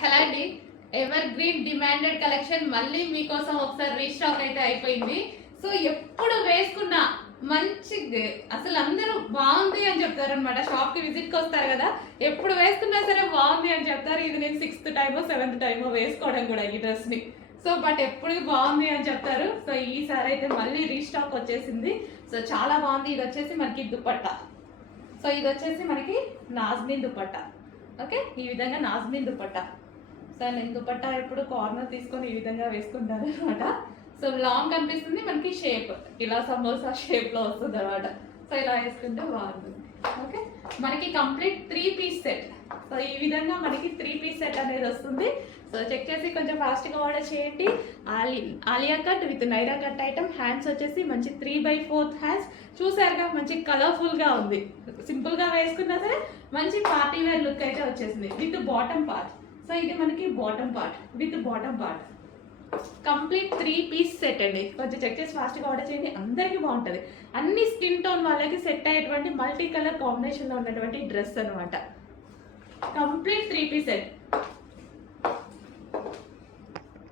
Hello అండి, ever green demanded collection మళ్ళీ మీకోసం ఒకసారి రీస్టాక్ అయితే అయిపోయింది. సో ఎప్పుడు వేసుకున్నా మంచి అసలు అందరూ బాగుంది అని చెప్తారు అనమాట. షాప్ కి విజిట్ కి వస్తారు కదా, ఎప్పుడు వేసుకున్నా సరే బాగుంది అని చెప్తారు. ఇది నేను 6th టైమో 7th టైమో వేసుకోవడం కూడా ఈ డ్రెస్ ని. సో బట్ ఎప్పుడు బాగుంది అని చెప్తారు. సో ఈసారి అయితే మళ్ళీ రీస్టాక్ వచ్చేసింది. సో చాలా బాగుంది. ఇది వచ్చేసి మనకి దుపట్టా. సో ఇది వచ్చేసి మనకి నాజ్మిన్ దుపట్టా. ఓకే, ఈ విధంగా నాజ్మిన్ దుపట్టా. సో నేను దుపట్టా ఎప్పుడు కార్నర్ తీసుకొని ఈ విధంగా వేసుకుంటాను అనమాట. సో లాంగ్ కనిపిస్తుంది, మనకి షేప్ ఇలా సమోసా షేప్ లో వస్తుంది అనమాట. సో ఇలా వేసుకుంటే బాగుంటుంది. ఓకే, మనకి కంప్లీట్ 3 పీస్ సెట్. సో ఈ విధంగా మనకి 3 పీస్ సెట్ అనేది వస్తుంది. సో చెక్ చేసి కొంచెం ఫాస్ట్గా ఆర్డర్ చేయండి. Alia cut with Naira cut item. Hands వచ్చేసి మంచి 3/4 హ్యాండ్స్. చూసారుగా మంచి కలర్ఫుల్గా ఉంది. సింపుల్గా వేసుకున్నా సరే మంచి పార్టీ వేర్ లుక్ అయితే వచ్చేసింది విత్ బాటమ్ పార్ట్. సో ఇది మనకి bottom part with bottom part. Complete 3 piece set అండి. కొంచెం చెక్ చేసి ఫాస్ట్గా ఆర్డర్ చేయండి, అందరికీ బాగుంటుంది. అన్ని స్కిన్ టోన్ వాళ్ళకి సెట్ అయ్యేటువంటి మల్టీ కలర్ కాంబినేషన్లో ఉన్నటువంటి డ్రెస్ అనమాట. Complete 3 piece set.